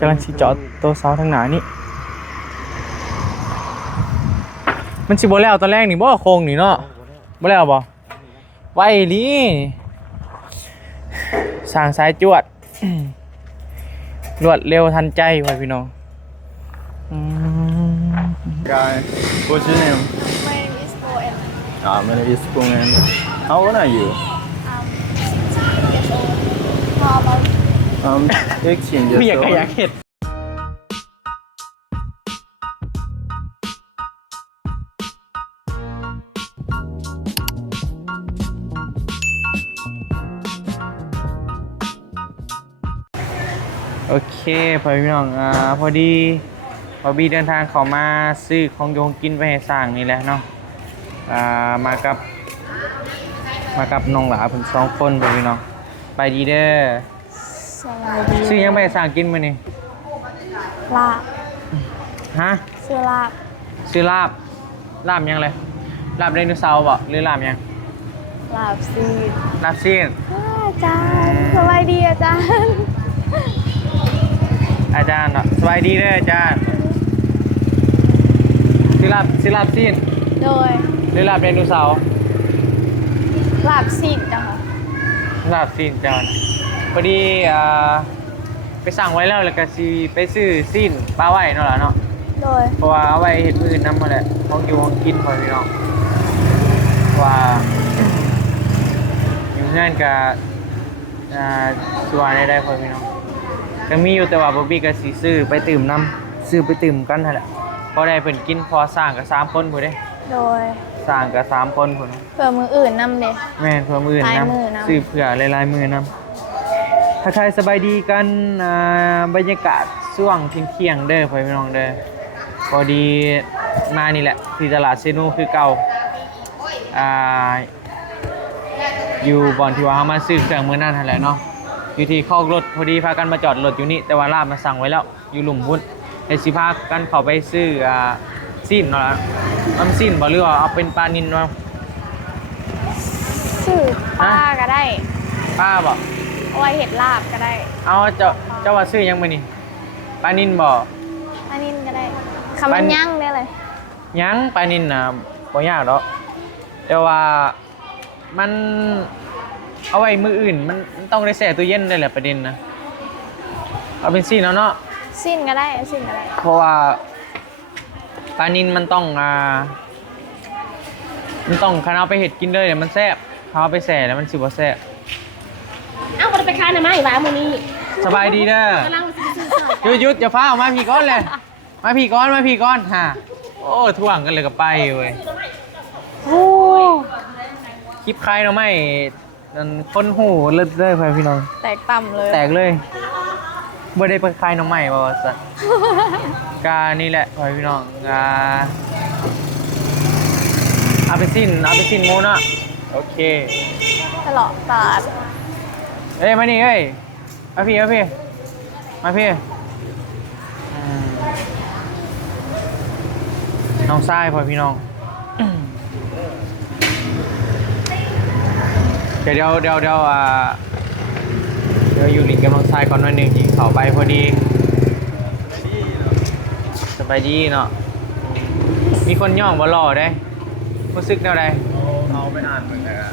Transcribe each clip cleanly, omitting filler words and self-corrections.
กำลังสิจอดตัวเสาทางหน้านี่มันสิบ่แล้วตอนแรกนี่บ่โครงนี่เนาะบ่แล้วบ่ไว้ดิสร้างสายจวดรวดเร็วทันใจไว้พี่น้องGuy, what's your name? My name is Poem. My name is Pungen. How old are you? 16 years old. How about you? 18 years ไม่อยากข old. ยักเห็ดโอเคพี่น้องพอดีพอบีเดินทางเข้ามาซื้อของโยงกินไปให้สร้างนี่แหละเนาะมากับน้องหลาเพิ่น2คนพี่น้องไปดีเด้อ สวัสดี ซื้อยังไปให้สร้างกินมื้อนี้ ลาบ ฮะ ชื่อลาบ ซื้อลาบยังเลยลาบไดโนเสาร์บ่หรือลาบยัง ลาบซีด ลาบซีน อาจารย์สวัสดีอาจารย์ อาจารย์สบายดีเด้ออาจารย์ซื้อลาบซีน โดย หรือลาบไดโนเสาร์ ลาบซีดนะคะ ลาบซีนจานพอดีไปสั่งไว้แล้วก็สิไปซื้อซีนปลาไว้เนาะล่ะเนาะ โดย เพราะว่าเอาไว้เฮ็ดมื้อนำมาแหละของอยู่ของกินพ่อพี่น้องว่าอยู่งานก็สวยได้พ่อพี่น้องก็มีอยู่แต่ว่าบ่บี้ก็สิซื้อไปตื่มกันนั่นแหละพอได้เพิ่นกินพอสร้างก็3คนพุ่นเด้ โดย สร้างก็3คนพุ่น เพื่อมืออื่นนำเด้ แม่นเพื่อมื้ออื่น หลาย นำ มื้อนำ ซื้อเผื่อหลายๆมื้อนำ ทักทายสบายดีกันบรรยากาศช่วงเที่ยงเด้อพ่อพี่น้องเด้อพอดีมานี่แหละที่ตลาดเซนูคือเก่าอยู่บ่อนที่ว่าเฮามาซื้อเครื่องมื้อนั้นนั่นแหละเนาะอยู่ที่คอกรถพอดีพากันมาจอดรถอยู่นี่แต่ว่าลาบมาสั่งไว้แล้วอยู่หลุมพุ้นไอ้สิพากันเข้าไปซื้อซีนเนาะมันซีนบ่หรือว่าเอาเป็นปลานิลเนาะ ชื่อป้าก็ได้ ป้าบ่ เอาไว้เห็ดลาบก็ได้ เอาเจ้าว่าซื้อยังมื้อนี้ปลานิลบ่ อันนี้ก็ได้คำมันยั่งได้เลย ยังปลานิลนะบ่ยากดอกแต่ว่ามันเอาไว้มืออื่นมันต้องได้แช่ตู้เย็นได้แหละประเด็นนะเอาเป็นซี่เนาะสิ้นก็ได้สิ้นก็ได้ เพราะว่าปลานิลมันต้องคันเอาไปเห็ดกินเลยเนี่ยมันแซ่บเอาไปแช่แล้วมันสิบ่แซ่บ เอ้ามันไปค้าหน่อไม้บ้ามื้อนี้ สบายดีเด้อก ำลังซื้อ หยุดอย่าฟ้าออกมาพี่ก้อนเลยมาพี่ก้อนฮะโอ้ท่วงกันเลยกับไปเว้ย โอ้ คลิปคลายเนาะไม่นั่นคนหูเลิศเลยพี่น้อง แตกต่ำเลย แตกเลยบ่ได้เปิดคลายเนาะไม่บ่ว่าซั่นกานี่แหละพี่น้องเอาไปสิ้นหมูเนาะโอเค ตลอดตลาด เอ้ยมานี่เอ้ยมาพี่น้องทรายพี่น้องเดี๋ยวอยู่หลินกับน้องทรายก่อนหน่อยหนึงที่เข้าไปพอดีสบายดีเนาะมีคนย่องบ่หล่อได้รู้สึกแนวใด เอาไปอ่านเหมือนกันอะ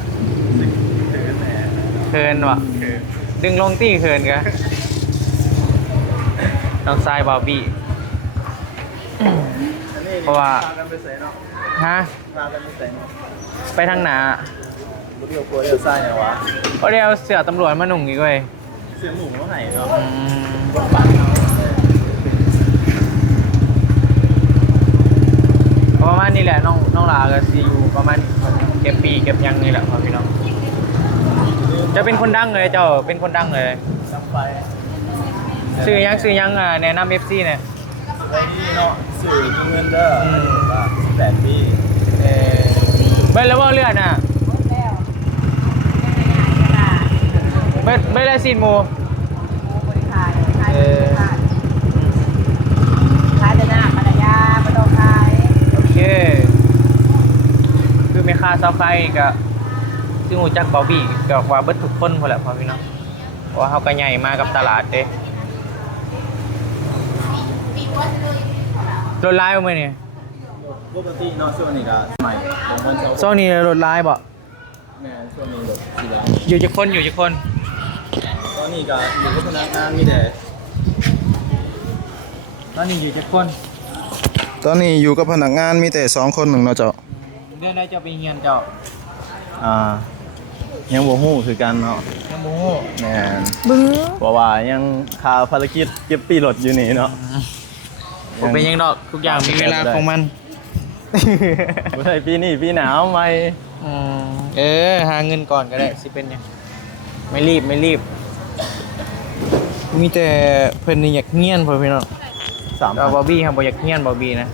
ถือแหน่ เคินวะ คือ ดึงลงตี้เคินกะน้องทรายบาร์บี้ อันนี้ เพราะว่า พากันไปใส่เนาะ ฮะ พากันไปใส่เนาะ ไปทางหนา บุเดียวกลัวเดียวไส้เนี่ยวะ เพราะเดี๋ยวเสือตำรวจมาหนุ่งอีกเว้ย เสียหมูเท่าไหร่เนาะ ประมาณนี้แหละน้องหลากับซีอูประมาณเก็บปีเก็บยังนี่แหละครับพี่น้องจะเป็นคนดังเลยเจ้าเป็นคนดังเลย ซับไฟ ซื้อยังแนะนำเอฟซีเนี่ย สบายดีเนาะสื่อมีเงินเด้อ18 ปี เบิ้ลแล้วว่าเลือดน่ะเบิ้ลแล้วซีนหมู ขายแต่หน้าปัญญาบ่ต้องขาย โอเคคือแม่ค้าเซาไฟกับซึ่งหูจักบอบี้กับว่าเบิดทุกคนพอแหละพอพี่น้องเพราะว่าเขาก็ใหญ่มากับตลาดเด้ รถร้ายบ่มื้อนี่ ปกติเนาะช่วงนี้ก็ใหม่บางคนชอบ ช่วงนี้รถร้ายบ่ แม่ช่วงนี้รถสีแดง อยู่จักคนอยู่จักคน ตอนนี้ก็อยู่กับพนักงานมีแต่ ตอนนี้อยู่จักคน ตอนนี้อยู่กับพนักงานมีแต่2 คนหนึ่งเนาะเจ้า เดือนใดจะไปเรียนเจ้า ยังบ่ฮู้คือกันเนาะ ยังบ่ฮู้ แม่น บึ้ง เพราะว่ายังคาภารกิจเก็บปีรถอยู่นี่เนาะ บ่เป็นหยังดอกทุกอย่างมีเวลาของมัน บ่ได้ปีนี้ปีหนาวไหม อืมหาเงินก่อนก็ได้สิเป็นหยังไม่รีบไม่รีบ มีแต่เพิ่นนี่อยากเงียนเพิ่นพี่น้อง 3 เอาบอบบี้ครับบ่อยากเงียนบอบบี้นะ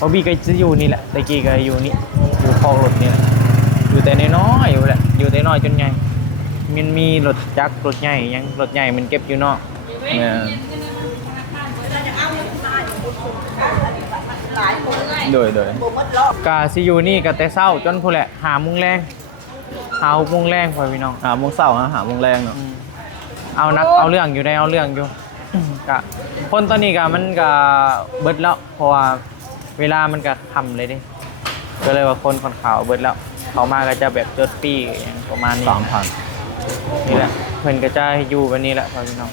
บอบบี้ก็จะอยู่นี่แหละตะกี้ก็อยู่นี่อยู่คลองรถนี่แหละอยู่แต่น้อยๆอยู่แหละอยู่แต่น้อยจนใหญ่มันมีรถจักรรถใหญ่ยังรถใหญ่มันเก็บอยู่นอก แม่นโดย กาซิอยู่นี่ก็แต่เช้าจนพุ่นแหละ5 โมงแรง6 โมงแรงพ่อพี่น้อง หาโมงเช้าหาโมงแรงเนาะ เอานักเอาเรื่องอยู่ได้เอาเรื่องอยู่ กะคนตอนนี้กะมันกะเบิดแล้วเพราะว่าเวลามันกะค่ำเลยดิก็เลยว่าคนขาวเบิดแล้วเขามาก็จะแบบจดปีอย่างประมาณนี้ 3,000 นี่แหละเพิ่นก็จะอยู่แบบนี้แหละพ่อพี่น้อง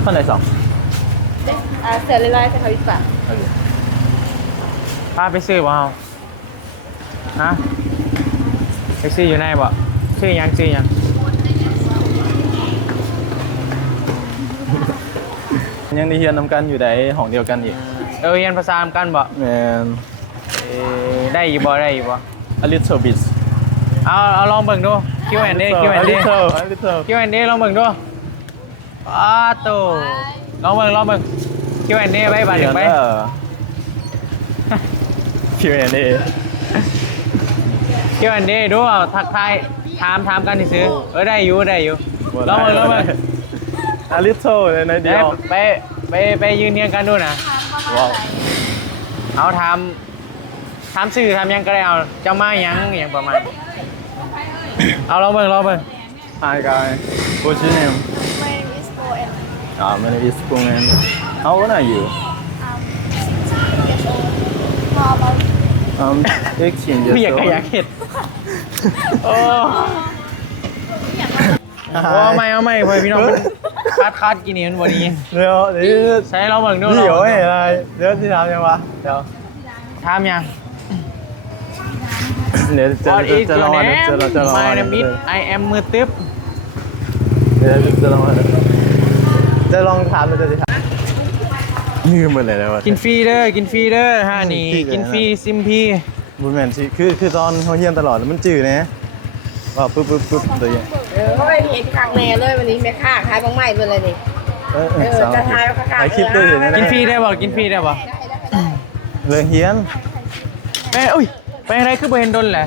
เท่าไหร่2 เสือลอยๆจะเขาอีกป่ะ พาไปซื้อบ่เฮาฮะไปซื้ออยู่ไหนบ่ซื้อหยังซื้อหยัง ยังได้เรียนนำกันอยู่ในห้องเดียวกันอีก เรียนภาษากันบ่ แม่น ได้อยู่บ่ได้อยู่บ่ a little bit เอาลองเบิ่งดู Q&A a Q&A little Q&A ลองเบิ่งดูโตลองเบิ่ง Q&A ไว้บาดหนึ่งไป Q&A Q&A ดูเอาทักทายถามกันซื้อได้อยู่ลองเบิ่ง a little เลยนะเดียว ไปยืนเรียงกันดูนะ ว้าว เอาถามสื่อทำยังก็ได้เอาเจ้ามาอย่างประมาณเอาลองเบิ่ง Hi guys what's your name My name is Poen. my name is Pungen how old are you How about 18 ไม่ years อยาก old ก็อยากเห็นโอ้เอาไม่เพื่อนพี่น้องมันคัดกินนี่มันวันนี้ เดี๋ยว ใช้เราเบิ่งดู เดี๋ยวอะไรเดี๋ยวที่ทำยังวะเดี๋ยว ถามยัง เดี๋ยวจะ What is จะ your ลอง name จะลอง My name is I am มือตึ๊บ เดี๋ยวจะลองจะลองถามมันจะถามลืมหมดเลยนะวะ กินฟรีเด้อฮะนี่กินฟรีซิมพี บุญแมนสิคือตอนเขาเยี่ยมตลอดแล้วมันจืดนะว่าปุ๊บตัวอย่าง เขาไปเห็นครั้งแน่เลยวันนี้แม่ค้าขายบางไม้เป็นอะไรนี่ จะถ่ายว่าข้างๆ ถ่ายคลิปด้วยเห็นไหม กินฟรีได้บ่กินฟรีได้บ่ เลยเฮียน อุ้ยไปอะไรคือบ่เห็นดนแหละ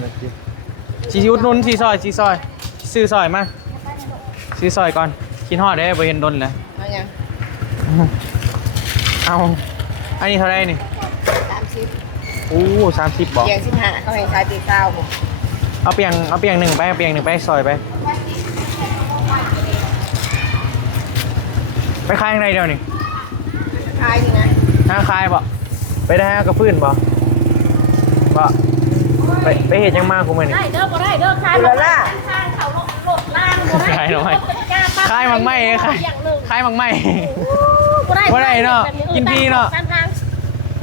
สีอุดหนุนสีซอยซื้อซอยมาซื้อซอยก่อนกินฮอดได้บ่เห็นดนแหละ เอาอย่าง เอาอันนี้เท่าไหร่นี่ 30 โอ้30บ่ เพียง15เขาให้ขายตีเก้าผม เอาเปียงหนึ่งไปซอยไปขายข้างในเดียวนี่ ขายอยู่นะ ห้าขายบ่ไปได้ห้ากระพื้นบ่ไปเห็ดยังมากกูมื้อนี่ ได้เด้อบ่ได้เด้อขายบ่ได้ทางเขาโลดล่างบ่ได้ ขายหน่อยขายมังไม่ขายมังไม่ บ่ได้ เนาะกินฟรีเนาะ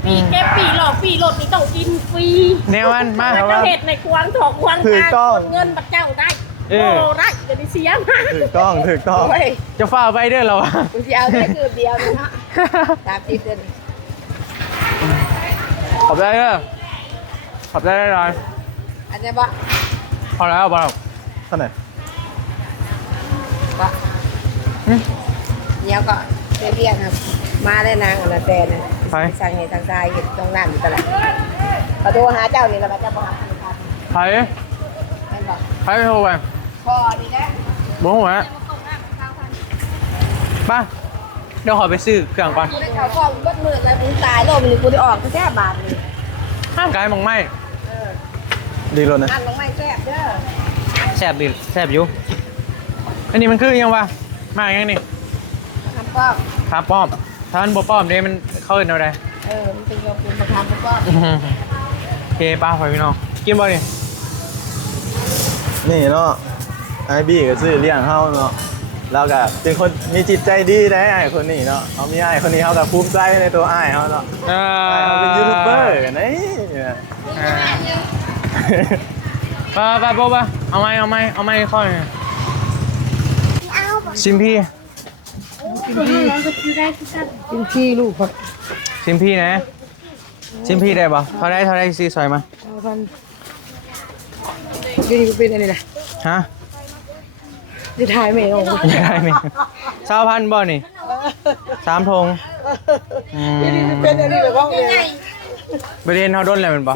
ปีเก็บปีหลอกปีรถนี่ต้องกินฟรี แนวมันมา เจ้าเห็ดในควงถอกควงการเงินบัตรเจ้าได้โอ้ได้เดี๋ยวนี้เสียมา ถือกล้อง โอ้ย จะฝ่าไปเด้อเรา กูจะเอาแค่คือเดียวนึงฮะ30เดือน ขอบใจเด้อขอบใจได้หน่อย อาจจะบ่ พอแล้วบ่ เท่าไหร่ บ่เดี๋ยวก็เรียกครับมาได้นางอันละแต่นะสั่งให้ทางซ้ายตรงนั้นอยู่ตลอดขอโทรหาเจ้านี่แล้วจะบ่หา ใคร แม่นบ่ ใครโทรไป พอดีนะ บ่หัวป่ะเดี๋ยวขอไปซื้อเครื่องก่อน กูได้ข่าวของเบิดมือแล้วมึงตายโลกมันกูได้ออกแค่บาทนึง ห้ามขายมังไม่ ดีรถนะ อันลงไม่แซ่บเด้อ แซ่บดิแซ่บอยู่อันนี้มันคือยังวะมากยังนี่ ทำป้อม ครับป้อมถ้ามันบ่ป้อมเด้มันเข้าเอิ้นเอาได้ มันเป็นยาปูนมาทำป้อม โอเคป้าไปพี่น้องกินบ่นี่ นี่เนาะไอ้บี้ก็ซื้อเลี้ยงเฮาเนาะแล้วก็เป็นคนมีจิตใจดีได้ไอ้คนนี้เนาะเขามีไอ้คนนี้เขาก็ภูมิใจในตัวไอ้เขาเนาะไอ้เขาเป็นยูทูบเบอร์กันนี่ ไปโบ๊ะเอาไหมค่อยชิมพี่ กินขี้ลูกครับ ชิมพี่นะชิมพี่ได้ปะเท่าไรซีซอยมา พันนี่เป็นอะไรนะ ฮะ จะถ่ายไม่ออก ยังได้ไหม20,000บ่นี่3 ธง นี่เป็นอะไรแบบว่าไง ประเด็นเขาโดนอะไรมันบ่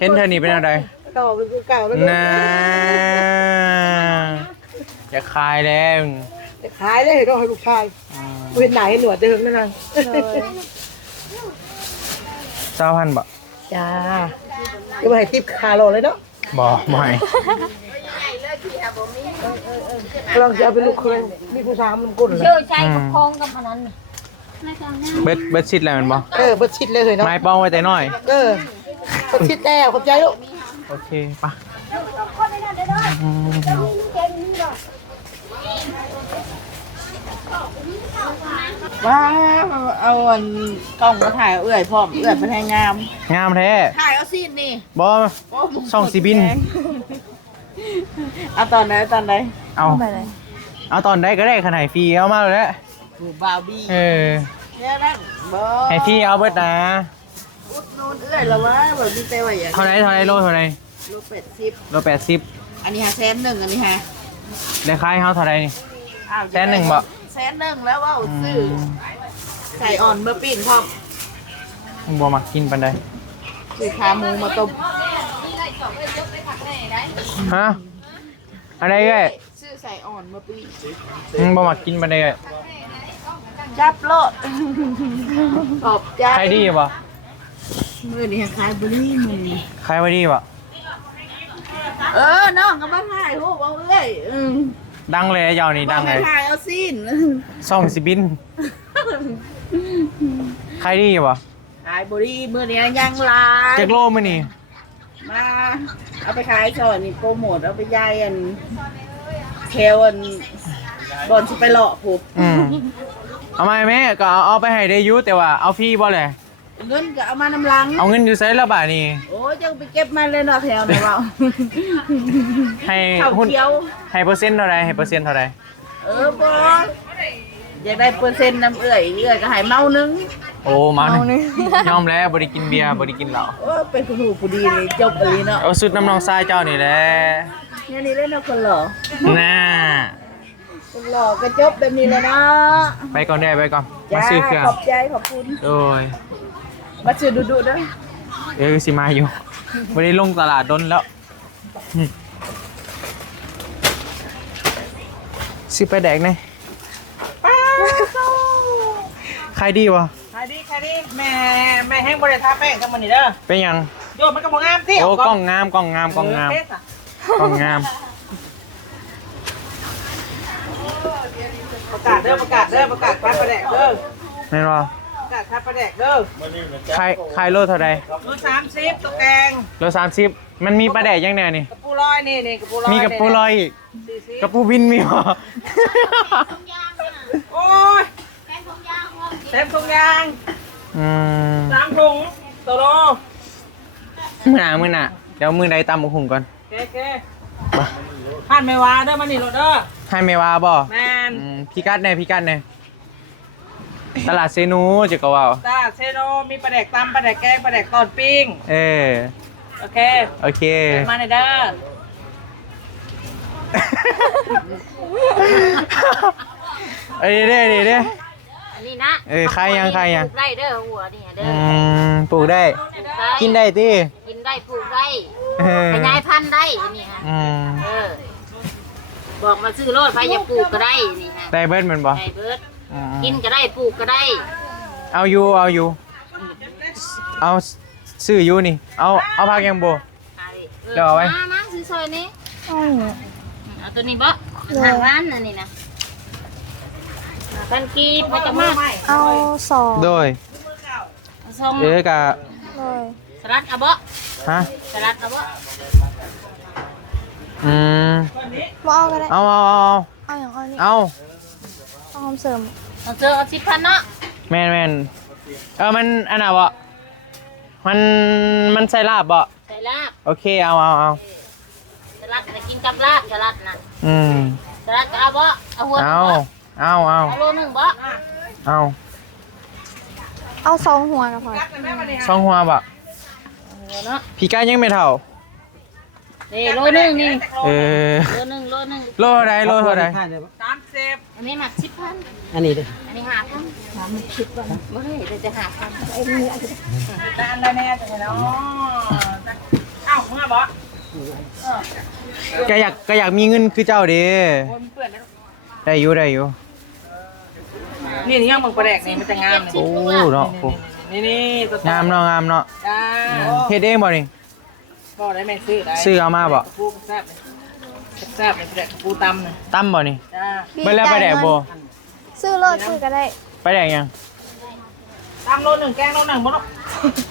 เห็นเธอนี่เป็นอะไร ต่อเป็นเก่าแล้ว น่าอย่าคายแล้ว ขายได้เห็นก็ให้ลูกชายเป็นไหนหนวดเดิมนั่นน่ะ 20,000บ่ จ้าจะไปให้ทิปคาโลเลยเนาะ บ่ไม่ กำลังจะเอาเป็นลูกเคยมีผู้ชายมันกุ้นเลย เชื่อใจกับพองกับพนัน เบิดชิดอะไรมันบ่ บัดชิดเลยเนาะ ไม้ป้องไว้แต่น้อย บัดชิดแน่ขอบใจลูก โอเคปะ ว้าเอาอันกล้องมาถ่ายเอื่อยพร้อมเอื่อยเป็นให้งาม งามแท้ ถ่ายเอาซีนนี่ บ่ช่องสีบิน เอาตอนไหนตอนไหน เอาตอนได้ก็ได้ขนาดฟรีเอามาเลยแหละ ถูกบาร์บี้ เนี่ยนั่นบ่ ให้ฟรีเอาเบิดนะ อุดนูนเอื่อยแล้ววะแบบนี้แต่ว่าอย่าง เท่าไหรโลเท่าไหร โล80 โล80 อันนี้100,000อันนี้ฮะ ได้ขายเฮาเท่าไหรนี่ อ้าว 100,000บ่ 100,000แล้วว่าซื้อใส่อ่อนเบอร์ปิ้นพร้อม บ่มักกินปานใด ซื้อขาหมูมาต้ม ฮะอะไรเอ้ย ซื้อใส่อ่อนเบอร์ปิ้น บ่มักกินปานใดเอ้ย จับโลดขอบใจ ขายดีบ่ มื้อนี้ขายบรี่มื้อนี้ ขายบ่ดีบ่ น้องก็มาถ่ายรูปเอาเอ้ย ดังเลยยาวนี่ดังเลย ถ่ายเอาซีน ช่องสีบินขายดีบ่ ขายบรี่มื้อนี้ยังหลาย จักโลมื้อนี่ มาเอาไปขายสอนนี่โปรโมทเอาไปย่ายอันเทลอันบอลสิไปเลาะผูก เอามาแม่ก็เอาไปให้ได้อยุแต่ว่าเอาฟรีบ่เลย เงินก็เอามานำลัง เอาเงินอยู่ไสละบาทนี่ โอ้ยจังไปเก็บมาเลยเนาะแถวนะเรา ให้ ข้าว หุ้น เขียว ให้เปอร์เซ็นต์เท่าไรให้เปอร์เซ็นต์เท่าไร บอลอยากได้เปอร์เซ็นต์น้ำเอื่อยก็ให้เมานึง โอ้มาหนึ่งยอมแล้วบ่ได้กินเบียร์บ่ได้กินเหล้า โอ้ยเป็นคนหูผู้ดีเลยจบไปเลยเนาะ เอาสุดน้ำนองทรายเจ้านี่แหละ เนี่ยนี่เล่นเอาคนหล่อ น่า คนหล่อก็จบแบบนี้เลยเนาะ ไปก่อนได้ไปก่อนมาซื้อเครื่อง ขอบใจขอบคุณ โดย มาซื้อดุๆเด้อ สิมาอยู่บ่ได้ลงตลาดดนแล้วสิไปแดกแน่ใครดีวะ ขายดีแม่แห้งบริษัทแป้งกันมันนี่เด้อ เป็นหยัง โยมมันก็บอกงามสิ โอ้กล้องงามกล้องงามกล้องงามกล้องงาม ประกาศขายประแดกเด้อ แม่นบ่ ประกาศขายประแดกเด้อ ขายโลเท่าใด รู30ตัวแกง โล30มันมีปลาแดกยังแน่นี่ กระปูร้อยนี่กระปูร้อย มีกับปูลอยอีกกับปูบินมีเหรอ โอ้ยเต็มทุกอย่าง 3 ถุงตัวโล มื้อหน่ะเดี๋ยวมื้อใดตำบักหุ่งก่อน โอเคผ่านไม่ว่าเด้อมานี่รถเด้อ ให้แม่ว่าบ่ แมน พี่กัดแน่ตลาดเซนูจะก็ว่า จ้าเซโนมีปลาแดกตำปลาแดกแกงปลาแดกตอนปิ้ง เออ โอเค โอเค มาหน่อยเด้อ เอ้ยเด้ อันนี้นะ ใครยัง ได้เด้อหัวนี่เด้อ ปลูกได้ กินได้ติ กินได้ปลูกได้ เออ ขยายพันธุ์ได้นี่ฮะบอกมาซื้อโลดไปอย่าปลูกก็ได้นี่ฮะ ได้เบิดแมันบ่ ได้เบิดกินก็ได้ปลูกก็ได้ เอาอยู่เอาซื้ออยู่นี่เอาพักยังบ่ ขาย แล้วเอาไว้ มาซื้อซอยนี้ อ้าว เอาตัวนี้บ่ทางร้านน่ะนี่นะพันกีบมาจะมา เอาสอง โดย ส่ง เอ๊ะกะ เลย สลัดเอาบ่ ฮะ สลัดเอาบ่ อืม บ่เอาก็ได้ เอา เอาอย่างเอานี่ เอา เอาหอมเสริม เอาเจอเอา10,000เนาะ แม่นมันอันน่ะบ่มันใส่ลาบบ่ ใส่ลาบ โอเคเอา สลัดจะกินกับลาบสลัดน่ะ อืม สลัดก็เอาบ่เอาหัว เอา บ่ เอา เอาโลนึงบ่ เอา เอาสองหัวก็พอ สองหัวบ่ หัวเนาะ พี่กายยังไม่เท่า นี่โลนึงนี่ เออ โลนึง โลเท่าใด อันนี้หมัก10,000 อันนี้ดิ อันนี้5,000มัน10,000บ่ได้เดี๋ยวจะ5,000ไอ้นี่ ตานแล้วแน่จังเนาะเอ้าเมื่อบ่ ก็อยากมีเงินคือเจ้าเด้ คนเปื้อนแล้ว ได้อยู่ นี่ยังมึงประแดกนี่มันจะงาม โอ้เนาะโอ้ นี่ตัว งามเนาะ จ้า เฮ็ดเองบ่นี่ ก็ได้แม่ซื้อได้ ซื้อเอามาบ่ ปูแซ่บแซ่บเลยประแดกปูตำน่ะ ตั้มบ่นี่ จ้า ไม่แล้วไปแดกบ่ ซื้อรถซื้อก็ได้ ไปแดกยัง ตำโลนึงแกงโลนึงบ่เนาะ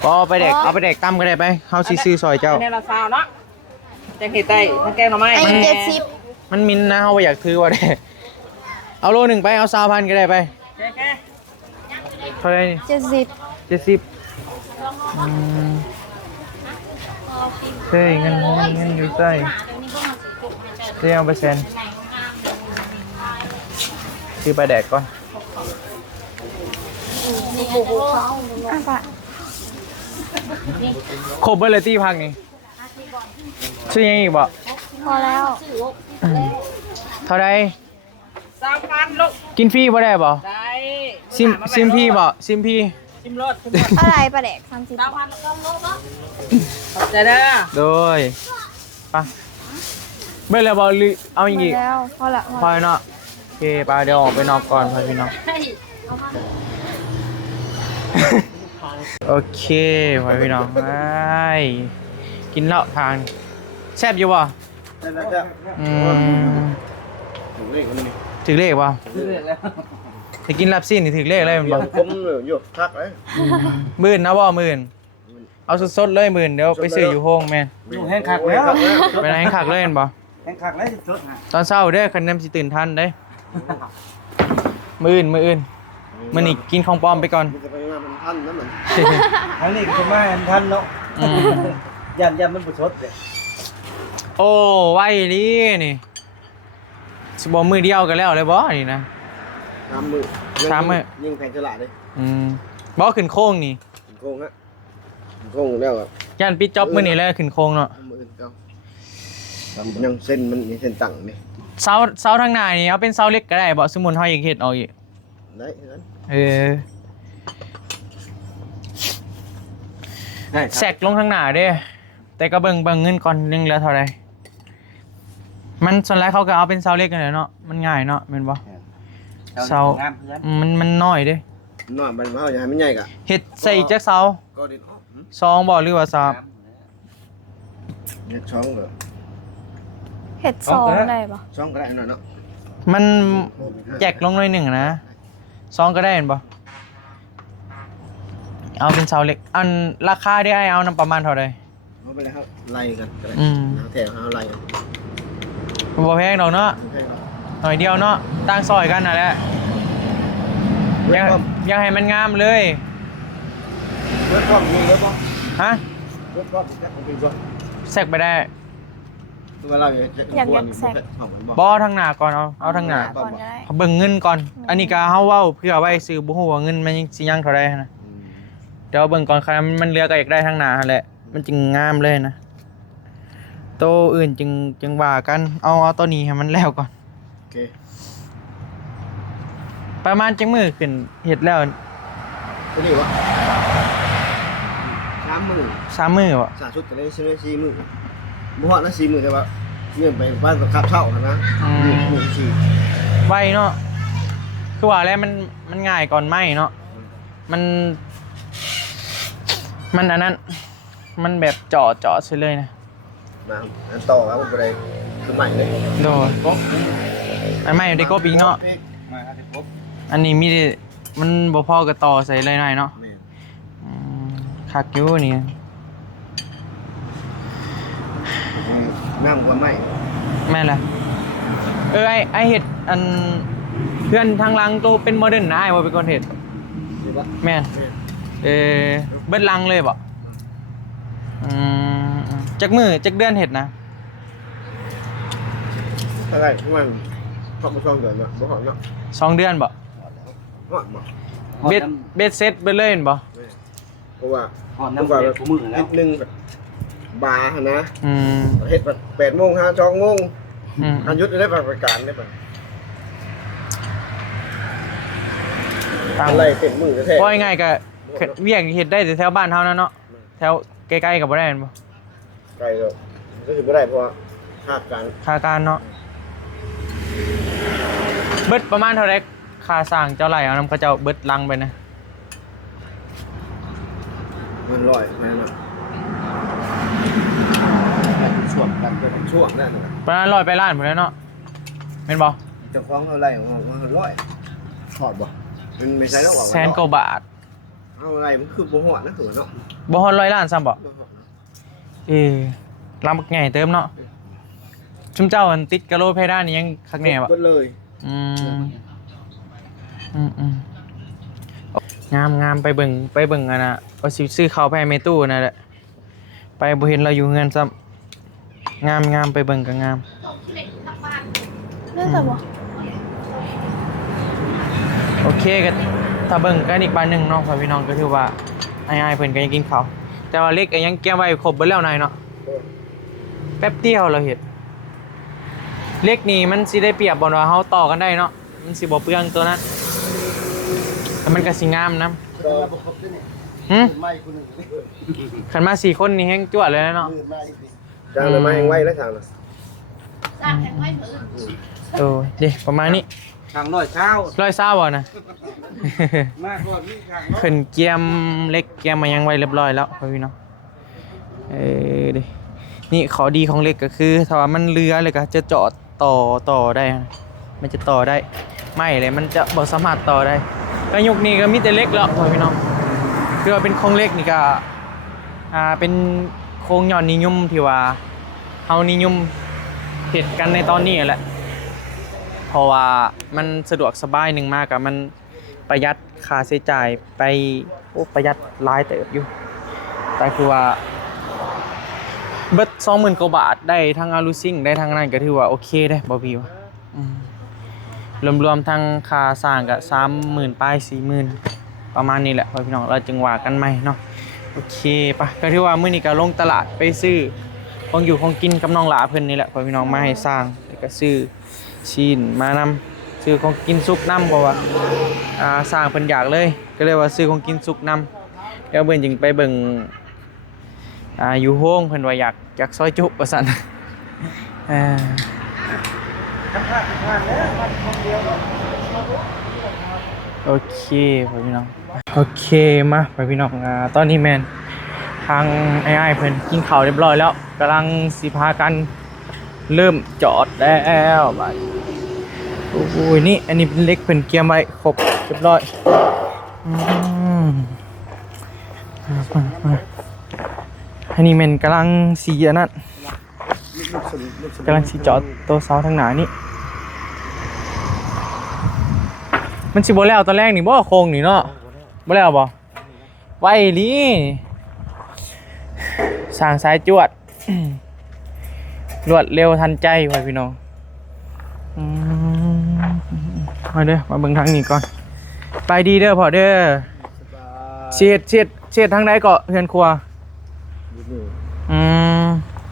บ่ไปแดกเอาไปแดกตั้มก็ได้ไปเฮาสิซื้อซอยเจ้า อันนี้เราซาวเนาะแกงเห็ดไต้ทั้งแกงหน่อไม้ ไอ้70 มันมินนะเฮาบ่อยากถือว่าได้เอาโลนึงไปเอา20,000ก็ได้ไป แก เท่าไหร่นี่ 70 70เฮ้ยเงินอยู่ใต้เรียงเปอร์เซ็นต์ซื้อไปแดกก่อน อ่ะปะ ครบเบอร์เลยตี้พักนี่ซื้อยังอีกบ่ พอแล้ว เท่าไร 3,000ลูก กินฟรีบ่ได้บ่ ได้ ซิมพี่บ่ซิมพี่ ชิมรส อะไรปลาแดก30 3,000ขอบใจเด้อ โดยไปเมื่อไรบอลลือเอาอย่าง หม งี้ ดแล้วพอละ พอเนาะโอเคไปเดี๋ยวออกไปนอกก่อนพอพี่น้องโอเคพอพี่น้องไปกินเหล้าทานแซ่บอยู่บ่อืมถึงเลขบ่จะกินลับซี่นี่ถึงเลขเลยมันบ่ ผมอยู่ทักเลย มื่นนะบ่มื่นเอาสดๆเลยมื่นเดี๋ยวไปซื้ออยู่ห้องแม่ อยู่แห้งคักแล้ว ไปไหนขักเลยเห็นบ่ แห้งคักแล้วสุดฮะ ตอนเช้าเด้อคันนำสิตื่นทันเด้มื้ออื่นมื้อนี้กินของปลอมไปก่อน มันจะไปงานมันท่านนั่นเหมือน อันนี้ก็มาอันทันเนาะ อืม ยันมันบ่สดเลย โอ้ไวดีนี่สิบ่มื้อเดียวกันแล้วเลยบ่นี่นะ 3 มื้อยิงแพงฉลาดเลย บ่ขึ้นโค้งนี่ โค้งฮะโค้งแล้วอ่ะ ย่านปิดจ็อบมื้อนี้แล้วขึ้นโค้งเนาะ มือเจ้ายังเส้นมันมีเส้นตั้งนี่ เสาทางหน้านี่เอาเป็นเสาเล็กก็ได้บ่สมมุติเฮาอยากเฮ็ดเอาอีก ได้นั้น เออแซกลงทางหน้าเด้แต่ก็เบิ่งเงินก่อนนึงแล้วเท่าใดมันส่วนหลายเขาก็เอาเป็นเสาเล็กกันแหละเนาะมันง่ายเนาะแม่นบ่เสามันน้อยเด้ น้อยมันเฮาอย่าให้มันใหญ่กะ เฮ็ดใส่จักเสา ก็ดินออก สองบ่หรือว่าสาม เฮ็ดช่องเหรอ เห็ดสองได้ปะ ช่องก็ได้หน่อยเนาะ มันแจกลงหน่อยหนึ่งนะสองก็ได้เห็นบ่เอาเป็นเสาเล็กอันราคาได้เอานำประมาณเท่าใด เอาไปเลยครับไล่กันก็ได้ อืม แถวเอาไล่กัน บ่แพงดอกเนาะหน่อยเดียวเนาะตั้งซอยกันนั่นแหละอยากให้มันงามเลย เวิร์ดพร้อมมีเวิร์ดพร้อม ฮะ เวิร์ดพร้อมแค่ผมเป็นพร้อม แซกไปได้ เวลาบ่ทางหน้าก่อนเอาทางหน้า ก่อนก็ได้ เขาเบิ่งเงินก่อน อันนี้ก็เฮาเว้าเพื่อไว้ซื้อบ่ฮู้ว่าเงินมันยังสิยังเท่าใดนะเดี๋ยวเบิ่งก่อนคันมันเหลือก็อยากได้ทางหน้าหั่นแหละมันจึงงามเลยนะโตอื่นจึงว่ากันเอาตัวนี้ให้มันแล้วก่อน โอเค ประมาณจังมือขึ้นเฮ็ดแล้ว ตัวนี้วะ3 มื้อ 3มื้อบ่ สาชุดกันเลยซื้อ4 มื้อบ่ฮอดนะ4 มื้อแต่ว่าเงื่อนไปบ้านกับข้าวเช่านะมื้อ4 ไวเนาะคือว่าแล้วมันง่ายก่อนไหมเนาะมันอันนั้นมันแบบเจาะเฉยเลยนะ มาอันต่อครับผมไปเลยคือใหม่เลย โดยอันใหม่ได้ก็ปีเนาะ มาครับครบ อันนี้มีแต่มันบ่พอกับต่อใส่เลยหน่อยเนาะ นี่ คักอยู่นี่ นั่งกว่าใหม่ แม่นล่ะไอเฮ็ดอันเพื่อนทางหลังตัวเป็นโมเดิร์นนะไอ้บ่เป็นคนเฮ็ด หรือว่า แม่นเบิดหลังเลยบ่จักเดือนเฮ็ดนะ อะไรพวกมันพอมาช่องเดือนเนาะบ่หอมเนาะ 2 เดือนบ่ หอมบ่ เบ็ดเซ็ตเบิดเลยเห็นบ่ เพราะว่า หอมน้ำกว่าแบบมือแล้ นิ ว ดนึงแบบบาร์นะ อืม เฮ็ดแบบ8 โมง5 2 โมง อืม อันยุทธได้ประการได้ป่ะ ตาม อะไรเป็นมือแท้ บ่ง่ายๆก็เวียกเฮ็ดได้แต่แถวบ้านเฮานั่นเนาะแถวใกล้ๆก็บ่ได้แม่นบ่ ไกลเลยก็คือไม่ได้เพราะว่าคาดการ ค่าการเนาะเบิดประมาณเท่าไหร่ค่าสร้างเจ้าไร่เอานำเขาเจ้าเบิดลังไปนะ มันลอยนั่นเนาะช่วงกันเป็นช่วงนั่นนะ ประมาณ100ไปล้านพุ่นแหล้วเนาะแม่นบ่ เจ้าของอะไรของมันลอยถอดบ่มันไม่ใช่แล้วว่า แสนกว่าบาท เอาอะไรมันคือบ่หัวนะคือเนาะ บ่ฮอด100ล้านซ้ำบ่ลำบักใหญ่เติมเนาะชุมเจ้าอันติดกะโหลเพดานนี่ยังคักแน่บ่ ก็เลย อืมงามไปเบิ่งอันน่ะว่าสิซื้อข้าวไปให้แม่ตู้นั่นแหละไปบ่เห็นเราอยู่เฮือนซ้ำงามไปเบิ่งก็งาม เรื่องแต่ว่า โอเคก็ถ้าเบิ่งกันอีกบานหนึงเนาะพ่อพี่น้องก็ถือว่าอ้ายๆเพิ่นก็ยังกินข้าวแต่ว่าเล็กก็ยังเก็บไว้ครบเบิดแล้วนายเนาะแป๊บเดียวเราเฮ็ดเล็กนี่มันสิได้เปรียบบ่ว่าเฮาต่อกันได้เนาะมันสิบ่เปลืองตัวนั้นแต่มันก็สิงามนะขันมา4 คนนี่แฮงจวดเลยนะเนาะ จางเลยมาแห้งไว้แล้วทางน่ะ สร้างแข่งไว้เถอะ เด้ประมาณนี้ ทางน้อยเช้า 120บ่นะ มากกว่านี้ทาง ขึ้นเกียมเล็กเกียมมายังไว้เรียบร้อยแล้วพ่อพี่น้องดินี่ข้อดีของเล็กก็คือถ้าว่ามันเรือเลยก็จะเจาะต่อได้นะมันจะต่อได้ไม่เลยมันจะบ่สามารถต่อได้ก็ยุคนี้ก็มีแต่เล็กแล้วพ่อพี่น้องคือว่าเป็นโครงเล็กนี่ก็เป็นโครงยอดนิยมที่ว่าเฮานิยมเฮ็ดกันในตอนนี้แหละเพราะว่ามันสะดวกสบายหนึ่งมากอะมันประหยัดค่าใช้จ่ายไปประหยัดหลายเติบอยู่แต่คือว่าเบิด 20,000 กว่าบาทได้ทั้งอาลูซิ่งได้ทั้งนั้นก็ถือว่าโอเคได้บ่พี่ว่ารวมๆทั้งค่าสร้างก็ 30,000 ปลาย 40,000 ประมาณนี้แหละพ่อพี่น้องเราจึงว่ากันใหม่เนาะโอเคปะก็ถือว่ามื้อนี้ก็ลงตลาดไปซื้อของอยู่ของกินกับน้องหลาเพิ่นนี่แหละพ่อพี่น้องมาให้สร้างแล้วก็ซื้อชิ้นมานำซื้อของกินสุกนำเพราะว่าสร้างเพิ่นอยากเลยก็เลยว่าซื้อของกินสุกนำแล้วเบิ่นจึงไปเบิ่งอยู่โฮงเพิ่นว่าอยากซอยจุว่าซั่นโอเคพ่อพี่น้องโอเคมาพ่อพี่น้องตอนนี้แม่นทางไอ้ๆเพิ่นกินข้าวเรียบร้อยแล้วกำลังสิพากันเริ่มจอดแล้วบัดโอ้ยนี่อันนี้เป็นเล็กเป็นเกียร์ไว้ครบเรียบร้อยอันนี้มันกำลังสีอันนั้นกำลังสีจอดตัวเสาทางหน้านี่มันสิบ่แล้วตอนแรกนี่บ่โครงนี่เนาะบ่แล้วบ่ไว้ลีสร้างสายจวดรวดเร็วทันใจไว้พี่น้องมาเด้อมาเบิ่งทางนี้ก่อนไปดีเด้อพ่อเด้อเสียดทางใดก็เฮือนครัว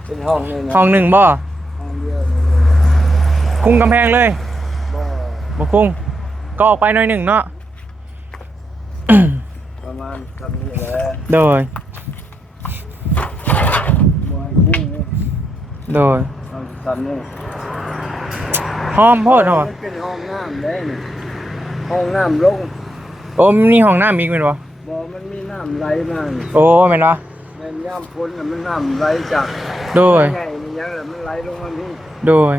เป็นห้องนึง ห้องหนึ่งบ่ ห้องเดียว คุ้งกำแพงเลยบ่คุ้งก็ออกไปหน่อยหนึ่งเนาะ ประมาณทำนี่แหละ โดย มวยคู่ โดย ทำนี่ หอมโพดเหรอ เป็นห้องน้ำได้นี่ห้องน้ำลง โอ้มีห้องน้ำอีกเป็นบ่ บ่มันมีน้ำไหลมานี่ โอ้แม่นบ่ แม่นย่ำฝนน่ะมันน้ำไหลจาก โดย ใหญ่นี่ ยังเลยมันไหลลงมาพี่ โดย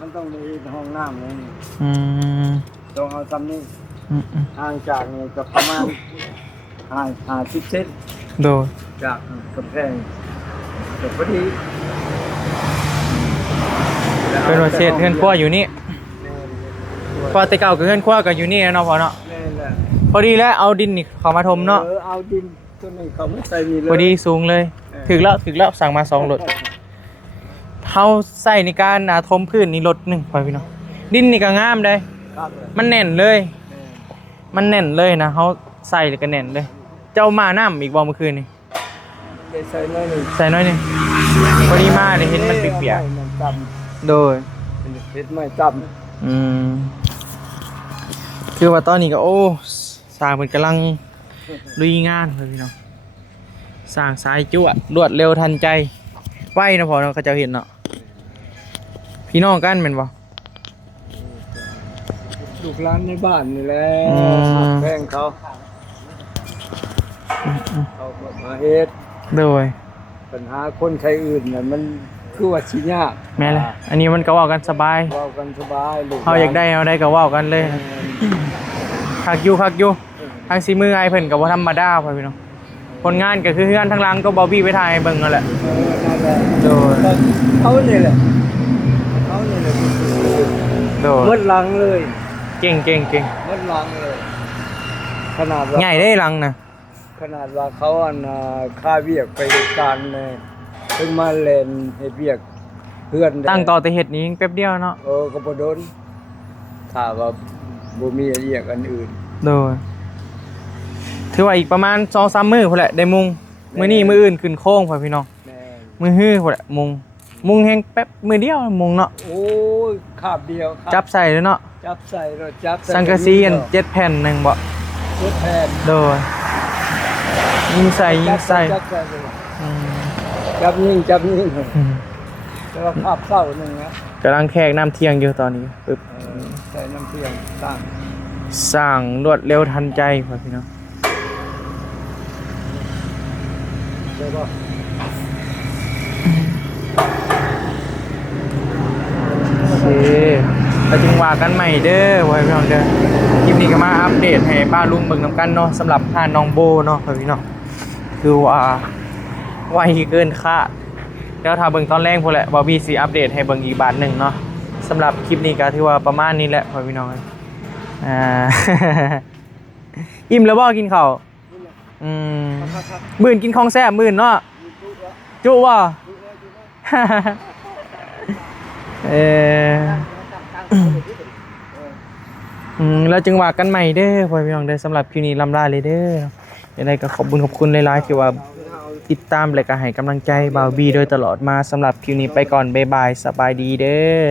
มันต้องมีห้องน้ำเลย อืม ต้องเอาซ้ำนี่ อืม ห่างจากนี่ก็ประมาณ50 เซน โดย จากกำแพงเดี๋ยวพอดี เป็นว่าเศษเฮือนครัวอยู่นี่พอแต่เก่าก็เฮือนครัวก็อยู่นี่เนาะพอเนาะ แน่แหละ พอดีแล้วเอาดินนี่เข้ามาถมเนาะ เอาดินตัวนี้เขาไม่ใส่นี่เลย พอดีสูงเลย ถึกแล้วสั่งมา2รถเฮาใส่ในการถมพื้นนี่รถหนึงพอพี่น้องดินนี่ก็งามได้ ครับ มันแน่นเลย มันแน่นเลยนะเฮาใส่แล้วก็แน่นเลย เจ้ามาน้ำอีกบ่เมื่อคืนนี่ ได้ใส่น้อยหนึ่ง ใส่น้อยหนึงพอดีมาเนี่ยเห็นมันเปียก มันต่ ๆโดย ำเห็ดไม่ต่ อืมคือว่าตอนนี้ก็โอ้สร้างมันกำลังลุยงานเลยพี่น้องสร้างสายจุ่รวดเร็วทันใจไวนะพอเนาะเขาเจะเห็นเนาะพี่น้องกันเป็นบ่ ำลูกหลานในบ้านนี่แหละ อืม แพงเขามาเฮ็ด โดย ปัญหาคนใครอื่นน่ะมันคือว่าสิยาก แม่เลยอันนี้มันก็เว่ากันสบาย เว้ากันสบายลูก เขาอยากได้เอาได้ก็เว่ากันเลยคักอยู่ทางซีมือไอเพิ่นกับว่าธรรมดาพ่อพี่น้องผลงานก็คือเฮือนทั้งหลังก็บอบบี้ไปถ่ายให้เบิ่งนั่นแหละ นั่นแหละ โดย เขานี่แหละเขานี่แหละ โดย หมดหลังเลย เก่ง หมดหลังเลยขนาดว่า ใหญ่ได้หลังนะ ขนาดว่าเขาอันค่าเวียกไปการเนี่ยเพิ่งมาเล่นเฮ็ดเวียกเพื่อนได้ ตั้งต่อแต่เฮ็ดนี้แป๊บเดียวเนาะ ก็บ่โดนถ้าว่าบ่มีเรียกอันอื่น โดยถือว่าอีกประมาณ 2-3 มื้อพุ่นแหละได้มุงมื้อนี้มื้ออื่นขึ้นโค้งพ่อพี่น้อง แม่น มื้อฮื้อพุ่นแหละมุงแฮงแป๊บมื้อเดียวมุงเนาะ โอ้ยคาบเดียวครับ จับใส่เลยเนาะ จับใส่รถจับใส่ สังกะสีอัน7แผ่นหนึงบ่ รถแทน โดยยิงใส่ จับใส่เลย อืม จับยิงแล้วก็คาบเศร้าหนึงนะ กำลังแขกน้ำเที่ยงอยู่ตอนนี้ปึ๊บ ใส่น้ำเทียมตั้ง สร้างรวดเร็วทันใจพ่อพี่น้อง แล้วก็ โอเคแล้วจึงว่ากันใหม่เด้อพ่อพี่น้องเด้อคลิปนี้ก็มาอัปเดตให้ป้าลุงเบิ่งนํกันเนาะสำหรับห้านน้องโบเนาะพ่อพี่น้องคือว่าไวเกินคาดแล้วถ้าเบิ่งตอนแรกพุ่นแหละบอบบี้สิอัปเดตให้เบิ่งอีกบาทหนึงเนาะสำหรับคลิปนี้ก็ถือว่าประมาณนี้แหละพ่อพี่น้องอ่า อิ่มแล้วบ่กินข้าวมื้อนกินของแซ่บมื้อนเนาะจุบ่ แล้วจึงว่ากันใหม่เด้อพ่อพี่น้องเด้อสำหรับคลิปนี้ลำลาเลยเด้อยังไงก็ขอบคุณหลายๆที่ว่าติดตามและก็ให้กำลังใจบ่าวบีโดยตลอดมาสำหรับคลิปนี้ไปก่อนบ๊ายบายสบายดีเด้อ